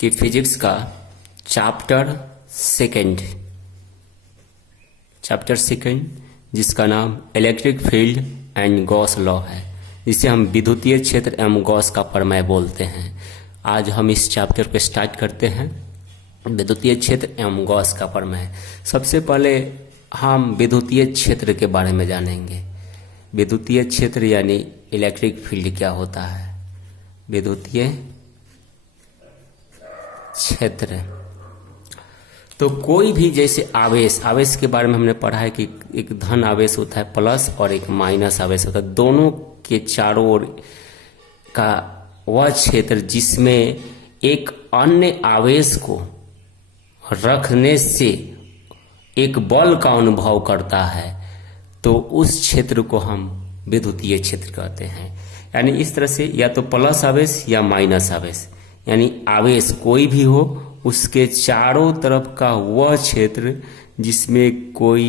कि फिजिक्स का chapter second जिसका नाम electric field and Gauss law है, जिसे हम विद्युतीय क्षेत्र एवं गॉस का प्रमेय बोलते हैं। आज हम इस चैप्टर को स्टार्ट करते हैं, विद्युतीय क्षेत्र एवं गॉस का प्रमेय। सबसे पहले हम विद्युतीय क्षेत्र के बारे में जानेंगे। विद्युतीय क्षेत्र यानी इलेक्ट्रिक फील्ड क्या होता है। विद्युतीय क्षेत्र तो कोई भी जैसे आवेश के बारे में हमने पढ़ा है कि एक धन आवेश होता है प्लस और एक माइनस आवेश होता है। दोनों के चारों ओर का वह क्षेत्र जिसमें एक अन्य आवेश को रखने से एक बल का अनुभव करता है, तो उस क्षेत्र को हम विद्युतीय क्षेत्र कहते हैं। यानी इस तरह से या तो प्लस आवेश या माइनस आवेश, यानी आवेश कोई भी हो, उसके चारों तरफ का वह क्षेत्र जिसमें कोई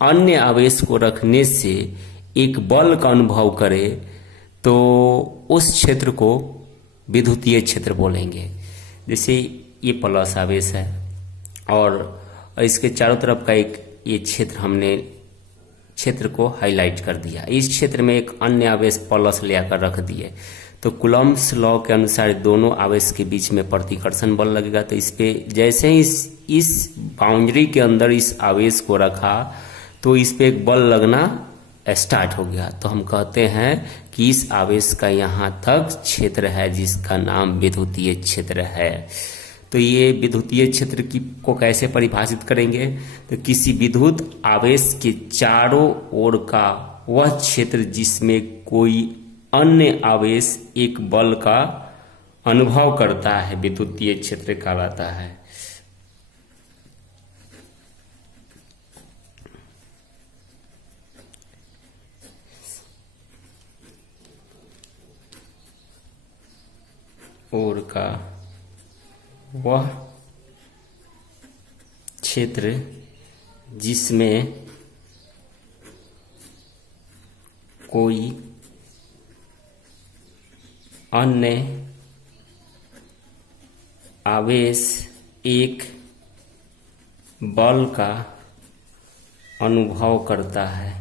अन्य आवेश को रखने से एक बल का अनुभव करे, तो उस क्षेत्र को विद्युतीय क्षेत्र बोलेंगे। जैसे ये प्लस आवेश है और इसके चारों तरफ का एक ये क्षेत्र, हमने क्षेत्र को हाईलाइट कर दिया। इस क्षेत्र में एक अन्य आवेश प्लस ले आकर रख दिए, तो कूलम्ब्स लॉ के अनुसार दोनों आवेश के बीच में प्रतिकर्षण बल लगेगा। तो इस पे जैसे ही इस बाउंड्री के अंदर इस आवेश को रखा, तो इस पे एक बल लगना स्टार्ट हो गया। तो हम कहते हैं कि इस आवेश का यहाँ तक क्षेत्र है जिसका नाम विद्युतीय क्षेत्र है। तो ये विद्युतीय क्षेत्र को कैसे परिभाषित करेंगे, तो किसी विद्युत आवेश के चारों ओर का वह क्षेत्र जिसमें कोई अन्य आवेश एक बल का अनुभव करता है, विद्युतीय क्षेत्र कहलाता है। और का वह क्षेत्र जिसमें कोई अन्य आवेश एक बल का अनुभव करता है,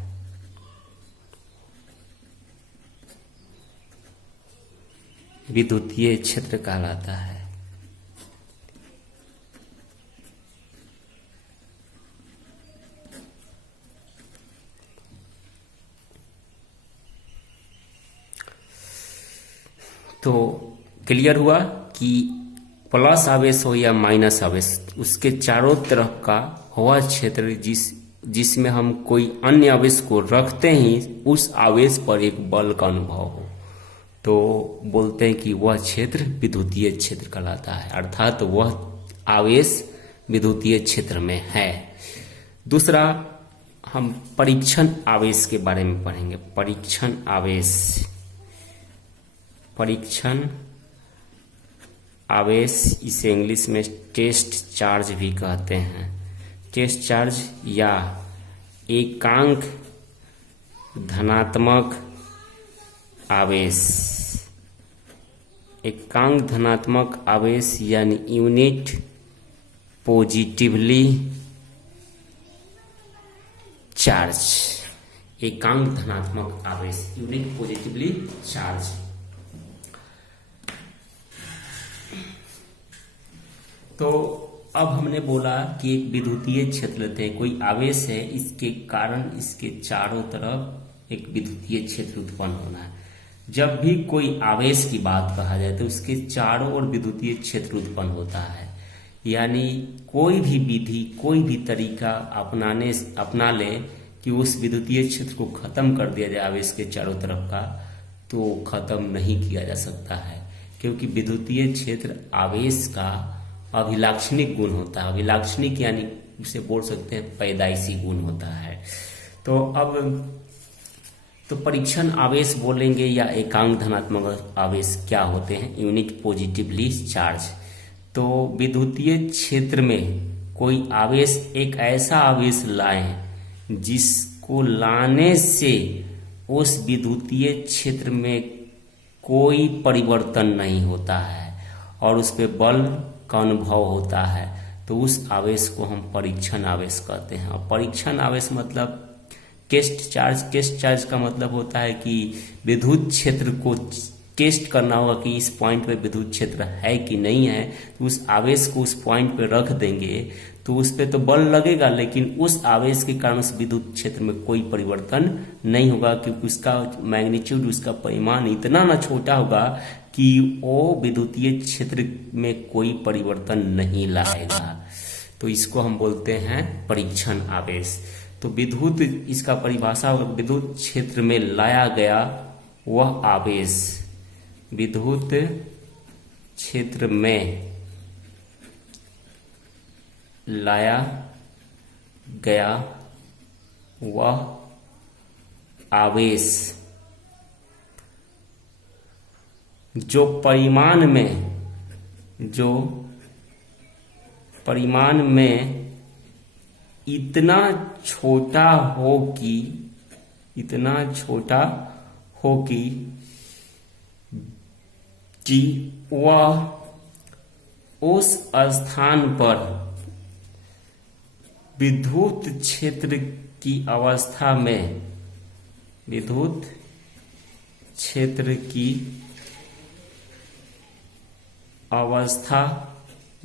विद्युतीय क्षेत्र कहलाता है। तो क्लियर हुआ कि प्लस आवेश हो या माइनस आवेश, उसके चारों तरफ का वह क्षेत्र जिसमें हम कोई अन्य आवेश को रखते ही उस आवेश पर एक बल का अनुभव हो, तो बोलते हैं कि वह क्षेत्र विद्युतीय क्षेत्र कहलाता है, अर्थात वह आवेश विद्युतीय क्षेत्र में है। दूसरा, हम परीक्षण आवेश के बारे में पढ़ेंगे। परीक्षण आवेश, इसे इंग्लिश में टेस्ट चार्ज भी कहते हैं। टेस्ट चार्ज या एकांक धनात्मक आवेश। एकांक धनात्मक आवेश यानी यूनिट पॉजिटिवली चार्ज। एकांक धनात्मक आवेश, यूनिट पॉजिटिवली चार्ज। तो अब हमने बोला कि एक विद्युतीय क्षेत्र लेते हैं, कोई आवेश है, इसके कारण इसके चारों तरफ एक विद्युतीय क्षेत्र उत्पन्न होना है। जब भी कोई आवेश की बात कहा जाए तो उसके चारों ओर विद्युतीय क्षेत्र उत्पन्न होता है। यानी कोई भी विधि, कोई भी तरीका अपना ले कि उस विद्युतीय क्षेत्र को खत्म कर दिया जाए आवेश के चारों तरफ का, तो खत्म नहीं किया जा सकता है, क्योंकि विद्युतीय क्षेत्र आवेश का अभिलाक्षणिक गुण होता है। अभिलाक्षणिक यानी उसे बोल सकते हैं पैदाइशी गुण होता है। तो अब तो परीक्षण आवेश बोलेंगे या एकांक धनात्मक आवेश क्या होते हैं, यूनिट पॉजिटिवली चार्ज। तो विद्युतीय क्षेत्र में कोई आवेश, एक ऐसा आवेश लाएं जिसको लाने से उस विद्युतीय क्षेत्र में कोई परिवर्तन नहीं होता है और उस पे बल का अनुभव होता है, तो उस आवेश को हम परीक्षण आवेश कहते हैं। और परीक्षण आवेश मतलब टेस्ट चार्ज। टेस्ट चार्ज का मतलब होता है कि विद्युत क्षेत्र को टेस्ट करना होगा कि इस पॉइंट पे विद्युत क्षेत्र है कि नहीं है। तो उस आवेश को उस पॉइंट पे रख देंगे तो उस पे तो बल लगेगा, लेकिन उस आवेश के कारण उस विद्युत क्षेत्र में कोई परिवर्तन नहीं होगा, क्योंकि उसका मैग्नीट्यूड, उसका परिमाण इतना ना छोटा होगा कि वो विद्युतीय क्षेत्र में कोई परिवर्तन नहीं लाएगा। तो इसको हम बोलते हैं परीक्षण आवेश। तो विद्युत, इसका परिभाषा होगा विद्युत क्षेत्र में लाया गया वह आवेश, विद्युत क्षेत्र में लाया गया वह आवेश जो परिमाण में इतना छोटा हो कि वह उस स्थान पर विद्युत क्षेत्र की अवस्था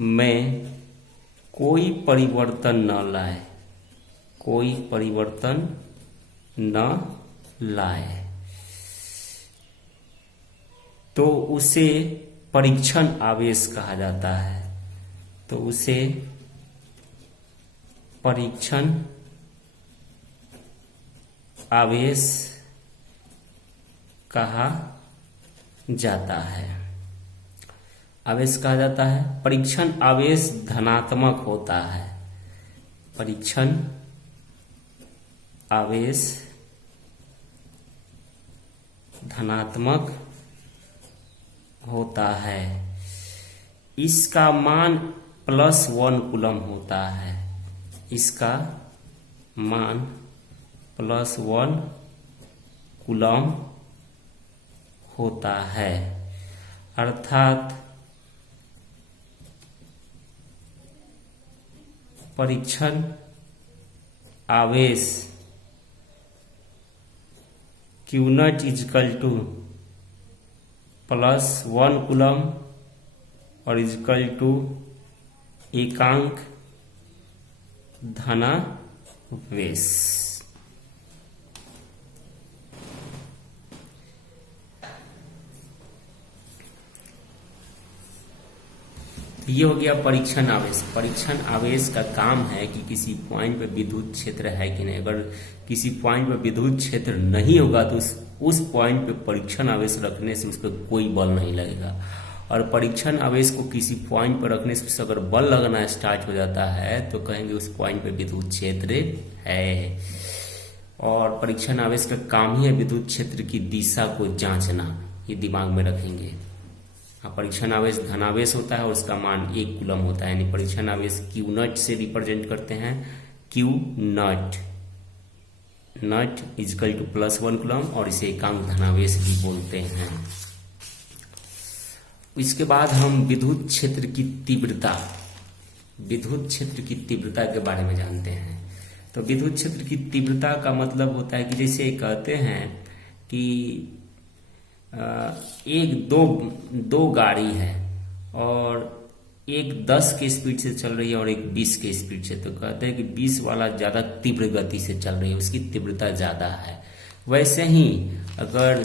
में कोई परिवर्तन न लाए, तो उसे परीक्षण आवेश कहा जाता है। तो उसे परीक्षण आवेश कहा जाता है। परीक्षण आवेश धनात्मक होता है। परीक्षण आवेश धनात्मक होता है। इसका मान +1 कूलम होता है। इसका मान +1 कूलम होता है, अर्थात परीक्षण आवेश Q0 +1 कूलम और एकांक धनावेश। ये हो गया परीक्षण आवेश। परीक्षण आवेश का काम है कि किसी पॉइंट पे विद्युत क्षेत्र है कि नहीं। अगर किसी पॉइंट पे विद्युत क्षेत्र नहीं होगा तो उस पॉइंट पे परीक्षण आवेश रखने से उस पर कोई बल नहीं लगेगा। और परीक्षण आवेश को किसी पॉइंट पर रखने से अगर बल लगना स्टार्ट हो जाता है तो कहेंगे उस पॉइंट पे विद्युत क्षेत्र है। और परीक्षण आवेश का काम ही है विद्युत क्षेत्र की दिशा को जांचना, ये दिमाग में रखेंगे। परीक्षण आवेश धनावेश होता है और उसका मान 1 कूलम होता है, यानी परीक्षण आवेश Q0 से रिप्रेजेंट करते हैं। Q0 +1 कूलम और इसे एकांक धनावेश भी बोलते हैं। इसके बाद हम विद्युत क्षेत्र की तीव्रता के बारे में जानते हैं। तो विद्युत क्षेत्र की तीव्रता का मतलब होता है कि जैसे कहते हैं कि दो गाड़ी है और एक 10 के स्पीड से चल रही है और एक 20 के स्पीड से, तो कहते हैं कि 20 वाला ज्यादा तीव्र गति से चल रही है, उसकी तीव्रता ज्यादा है। वैसे ही अगर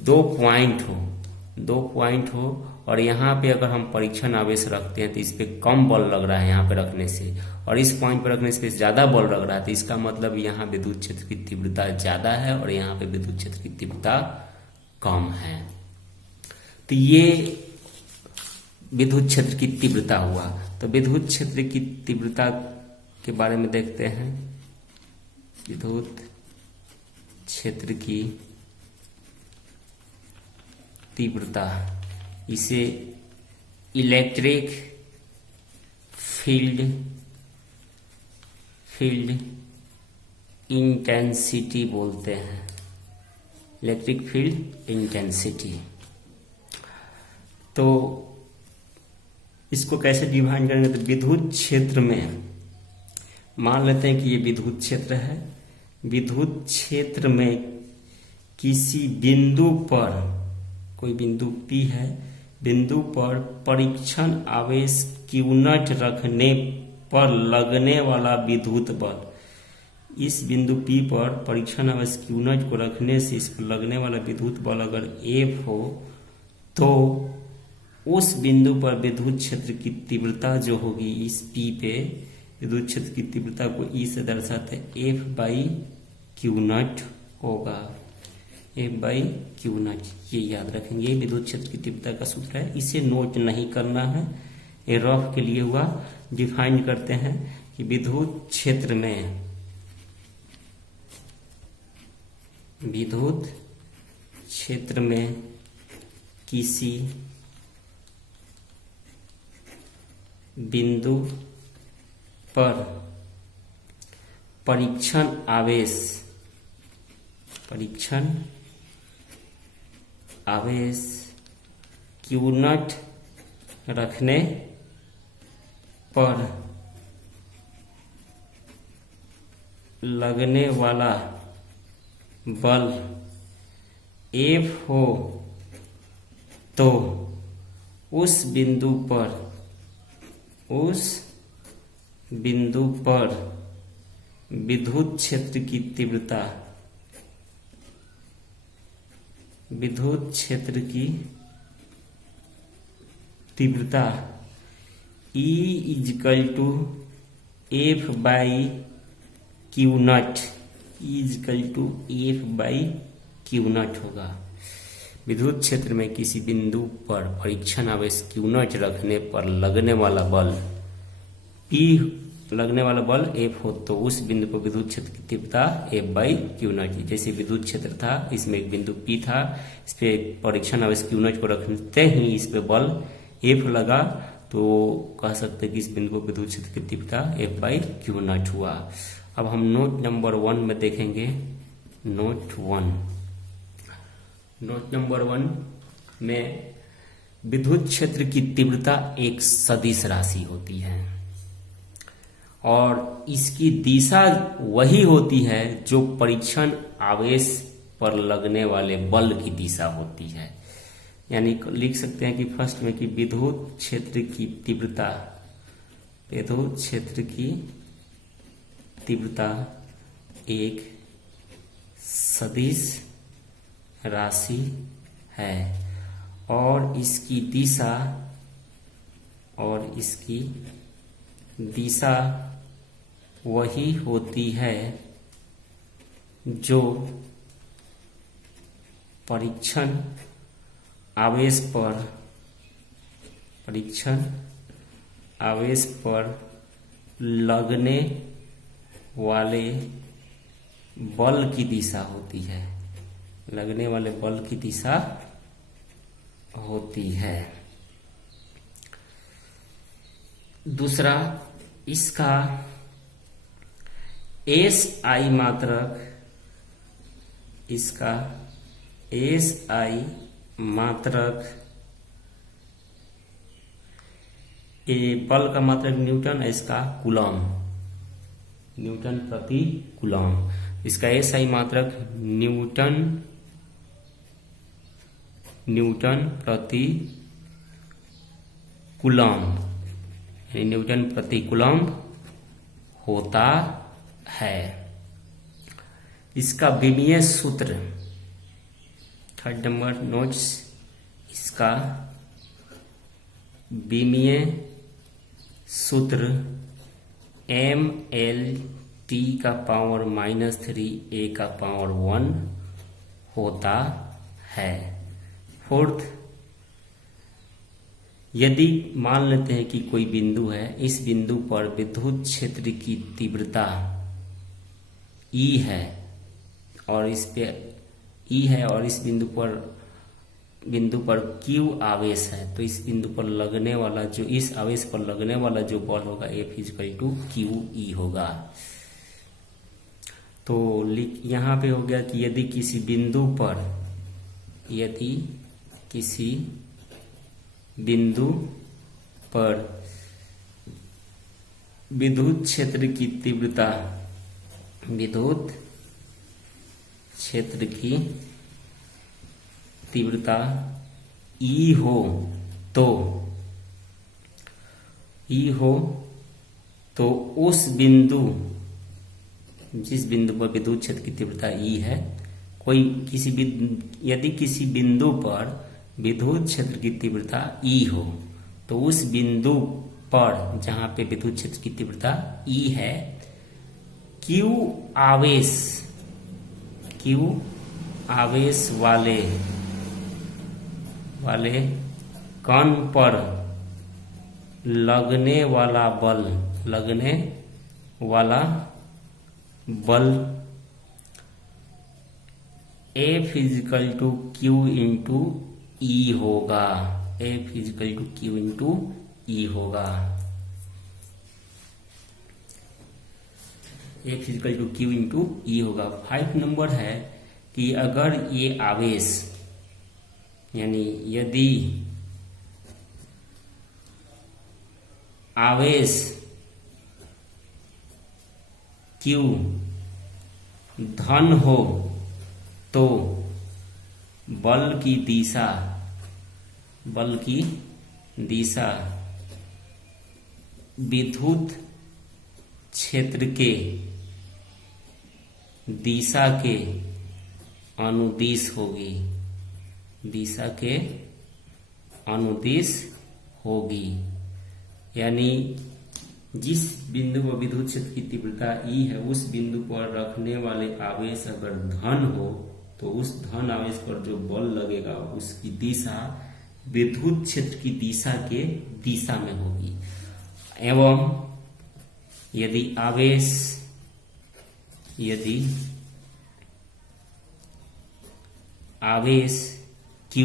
दो पॉइंट हो और यहाँ पे अगर हम परीक्षण आवेश रखते हैं तो इस पे कम बल लग रहा है यहाँ पे रखने से, और इस पॉइंट पे रखने से ज्यादा बल लग रहा है, तो इसका मतलब यहाँ विद्युत क्षेत्र की तीव्रता ज्यादा है और यहाँ पे विद्युत क्षेत्र की तीव्रता कम है। तो ये विद्युत क्षेत्र की तीव्रता हुआ। तो विद्युत क्षेत्र की तीव्रता के बारे में देखते हैं। विद्युत क्षेत्र की तीव्रता, इसे इलेक्ट्रिक फील्ड इंटेंसिटी बोलते हैं। Electric field intensity. तो इसको कैसे डिफाइन करेंगे, तो विद्युत क्षेत्र में मान लेते हैं कि ये विद्युत क्षेत्र है। विद्युत क्षेत्र में किसी बिंदु पर, कोई बिंदु P है, बिंदु पर परीक्षण आवेश Q0 रखने पर लगने वाला विद्युत बल, इस बिंदु P पर परीक्षण आवेश Q0 को रखने से इस पर लगने वाला विद्युत बल अगर F हो, तो उस बिंदु पर विद्युत क्षेत्र की तीव्रता जो होगी इस P पे, विद्युत क्षेत्र की तीव्रता को E से दर्शाते F/Q0 होगा। F/Q0 ये याद रखेंगे, ये विद्युत क्षेत्र की तीव्रता का सूत्र है। इसे नोट नहीं करना है, ये रफ के लिए हुआ। डिफाइन करते हैं कि विद्युत क्षेत्र में किसी बिंदु पर परीक्षण आवेश Q0 रखने पर लगने वाला बल F हो, तो उस बिंदु पर विद्युत क्षेत्र की तीव्रता E = F/Q0 होगा। विद्युत क्षेत्र में किसी बिंदु पर परीक्षण आवेश Q0 रखने पर लगने वाला बल F हो, तो उस बिंदु पर विद्युत क्षेत्र की तीव्रता F/Q0। जैसे विद्युत क्षेत्र था, इसमें एक बिंदु P था, इस पे परीक्षण आवेश Q0 को रखते ही इस पे बल F लगा, तो कह सकते हैं कि इस बिंदु पर विद्युत क्षेत्र की तीव्रता F/Q0 हुआ। अब हम नोट नंबर 1 में देखेंगे। नोट नंबर 1 में विद्युत क्षेत्र की तीव्रता एक सदिश राशि होती है और इसकी दिशा वही होती है जो परीक्षण आवेश पर लगने वाले बल की दिशा होती है। यानी लिख सकते हैं कि फर्स्ट में कि विद्युत क्षेत्र की तीव्रता एक सदिश राशि है और इसकी दिशा वही होती है जो परीक्षण आवेश पर लगने वाले बल की दिशा होती है। लगने वाले बल की दिशा होती है। दूसरा, इसका SI मात्रक बल का मात्रक न्यूटन, इसका कूलम, न्यूटन प्रति कूलम। इसका SI मात्रक न्यूटन प्रति कूलम, यानी न्यूटन प्रति कूलम होता है। इसका विमीय सूत्र, थर्ड नंबर नोट्स, इसका विमीय सूत्र mLT⁻³ होता है। फोर्थ, यदि मान लेते हैं कि कोई बिंदु है, इस बिंदु पर विद्युत क्षेत्र की तीव्रता E है और इस बिंदु पर Q आवेश है, तो इस बिंदु पर लगने वाला इस आवेश पर लगने वाला जो बल होगा F=QE होगा। तो यहाँ पे हो गया कि यदि किसी बिंदु पर विद्युत क्षेत्र की तीव्रता, विद्युत क्षेत्र की तीव्रता E हो तो उस बिंदु, जिस बिंदु पर विद्युत क्षेत्र की तीव्रता E है, यदि किसी बिंदु पर विद्युत क्षेत्र की तीव्रता E हो तो उस बिंदु पर जहां पे विद्युत क्षेत्र की तीव्रता E है, Q आवेश वाले कण पर लगने वाला बल F is equal to Q into E होगा। F is equal to Q into E होगा। F is equal to Q into E होगा। 5 नंबर है कि अगर ये आवेश, यानी यदि आवेश Q धन हो तो बल की दिशा विद्युत क्षेत्र के दिशा के अनुदिश होगी, दिशा के अनुदिश होगी। यानी जिस बिंदु पर विद्युत क्षेत्र की तीव्रता E है, उस बिंदु पर रखने वाले आवेश अगर धन हो तो उस धन आवेश पर जो बल लगेगा उसकी दिशा विद्युत क्षेत्र की दिशा के दिशा में होगी। एवं यदि आवेश Q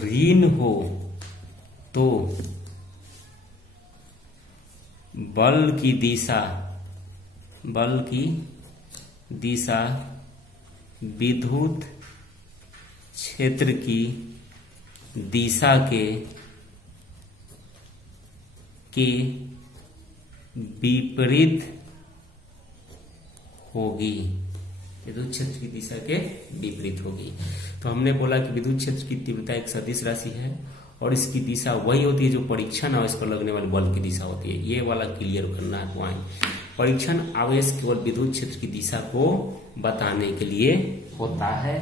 ऋण हो तो बल की दिशा विद्युत क्षेत्र की दिशा के विपरीत होगी, विद्युत क्षेत्र की दिशा के विपरीत होगी। तो हमने बोला कि विद्युत क्षेत्र की तीव्रता एक सदिश राशि है और इसकी दिशा वही होती है जो परीक्षण आवेश पर लगने वाले बल की दिशा होती है। ये वाला क्लियर करना है पॉइंट। परीक्षण आवेश केवल विद्युत क्षेत्र की दिशा को बताने के लिए होता है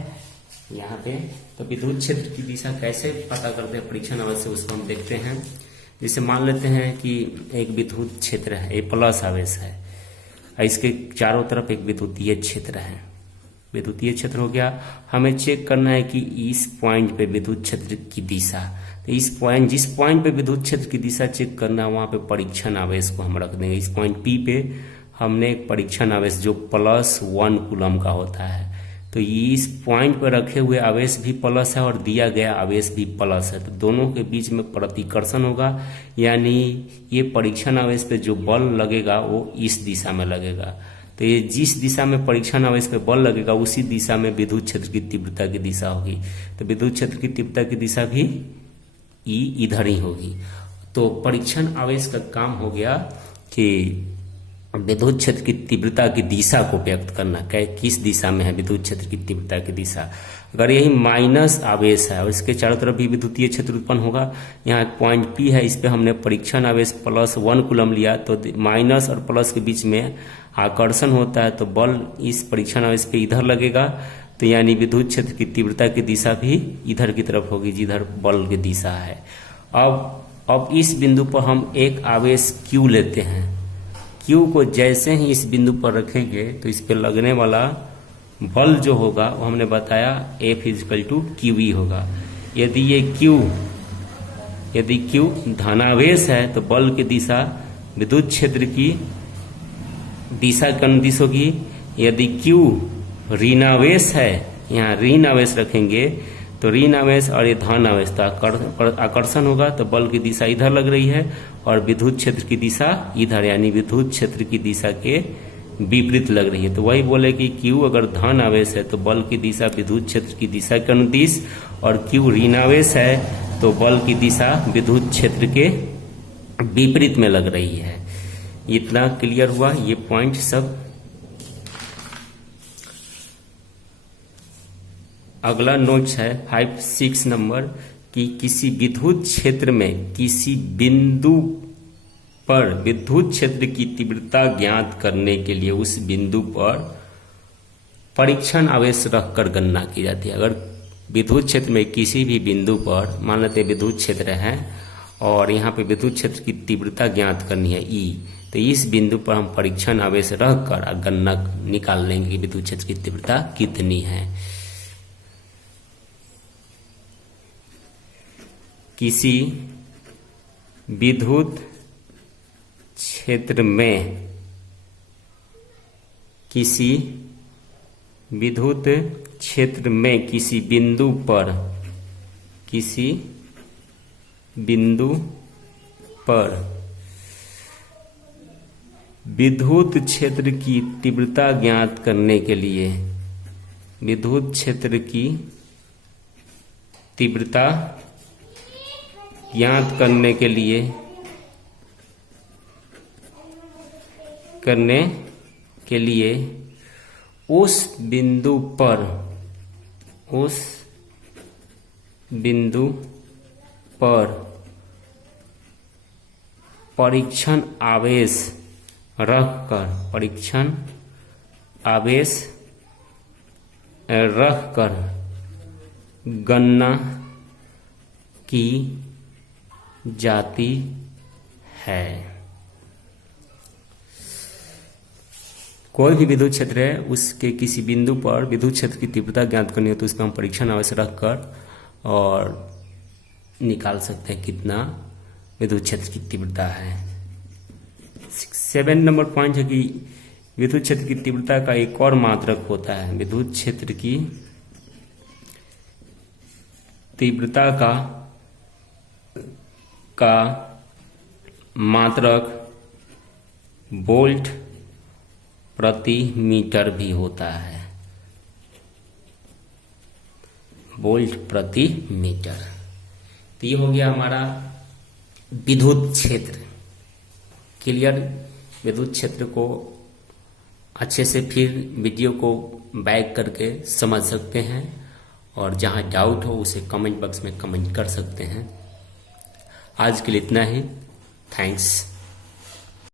यहाँ पे। तो विद्युत क्षेत्र की दिशा कैसे पता करते हैं परीक्षण आवेश से, उसको हम देखते हैं। जैसे मान लेते हैं कि एक विद्युत क्षेत्र है, एक प्लस आवेश है, इसके चारों तरफ एक विद्युतीय क्षेत्र है। विद्युतीय क्षेत्र हो गया, हमें चेक करना है कि इस पॉइंट पे विद्युत क्षेत्र की दिशा, तो जिस पॉइंट पे विद्युत क्षेत्र की दिशा चेक करना है वहां पे परीक्षण आवेश को हम रख देंगे। इस पॉइंट P पे हमने एक परीक्षण आवेश जो +1 कूलम का होता है, तो इस पॉइंट पर रखे हुए आवेश भी प्लस है और दिया गया आवेश भी प्लस है, तो दोनों के बीच में प्रतिकर्षण होगा। यानी ये परीक्षण आवेश पे जो बल लगेगा वो इस दिशा में लगेगा। तो ये जिस दिशा में परीक्षण आवेश पे बल लगेगा उसी दिशा में विद्युत क्षेत्र की तीव्रता की दिशा होगी। तो विद्युत क्षेत्र की तीव्रता की दिशा भी इधर ही होगी। तो परीक्षण आवेश का काम हो गया कि विद्युत क्षेत्र की तीव्रता की दिशा को व्यक्त करना, किस दिशा में है विद्युत क्षेत्र की तीव्रता की दिशा। अगर यही माइनस आवेश है और इसके चारों तरफ भी विद्युतीय क्षेत्र उत्पन्न होगा, यहाँ एक पॉइंट P है, इस पे हमने परीक्षण आवेश +1 कूलम लिया, तो माइनस और प्लस के बीच में आकर्षण होता है, तो बल इस परीक्षण आवेश पे इधर लगेगा। तो यानी विद्युत क्षेत्र की तीव्रता की दिशा भी इधर की तरफ होगी जिधर बल की दिशा है। अब इस बिंदु पर हम एक आवेश Q लेते हैं। Q को जैसे ही इस बिंदु पर रखेंगे तो इस पे लगने वाला बल जो होगा वो हमने बताया F = QE होगा। यदि Q धनावेश है तो बल की दिशा विद्युत क्षेत्र की दिशा के अनुदिश होगी। यदि Q ऋणावेश है, यहाँ ऋण आवेश रखेंगे तो ऋण आवेश और ये धन आवेश, तो आकर्षण होगा, तो बल की दिशा इधर लग रही है और विद्युत क्षेत्र की दिशा इधर, यानी विद्युत क्षेत्र की दिशा के विपरीत लग रही है। तो वही बोले कि Q अगर धन आवेश है तो बल की दिशा विद्युत क्षेत्र की दिशा के अनुदिश, और Q ऋण आवेश है तो बल की दिशा विद्युत क्षेत्र के विपरीत में लग रही है। इतना क्लियर हुआ ये पॉइंट सब। अगला नोट्स है 5-6 नंबर कि किसी विद्युत क्षेत्र में किसी बिंदु पर विद्युत क्षेत्र की तीव्रता ज्ञात करने के लिए उस बिंदु पर परीक्षण आवेश रखकर गणना की जाती है। अगर विद्युत क्षेत्र में किसी भी बिंदु पर मान लेते विद्युत क्षेत्र है और यहाँ पे विद्युत क्षेत्र की तीव्रता ज्ञात करनी है E, तो इस बिंदु पर हम परीक्षण आवेश रखकर गणना निकाल लेंगे कि विद्युत क्षेत्र की तीव्रता कितनी है। किसी विद्युत क्षेत्र में किसी विद्युत क्षेत्र में किसी बिंदु पर विद्युत क्षेत्र की तीव्रता ज्ञात करने के लिए विद्युत क्षेत्र की तीव्रता ज्ञात करने के लिए उस बिंदु पर परीक्षण आवेश रखकर गणना की जाती है। कोई भी विद्युत क्षेत्र है उसके किसी बिंदु पर विद्युत क्षेत्र की तीव्रता ज्ञात करनी हो तो उसका हम परीक्षण आवेश रखकर और निकाल सकते हैं कितना विद्युत क्षेत्र की तीव्रता है। 7 नंबर पॉइंट है कि विद्युत क्षेत्र की तीव्रता का एक और मात्रक होता है। विद्युत क्षेत्र की तीव्रता का मात्रक वोल्ट प्रति मीटर भी होता है। वोल्ट प्रति मीटर। तो ये हो गया हमारा विद्युत क्षेत्र। क्लियर। विद्युत क्षेत्र को अच्छे से फिर वीडियो को बैक करके समझ सकते हैं और जहां डाउट हो उसे कमेंट बॉक्स में कमेंट कर सकते हैं। आज के लिए इतना ही। थैंक्स।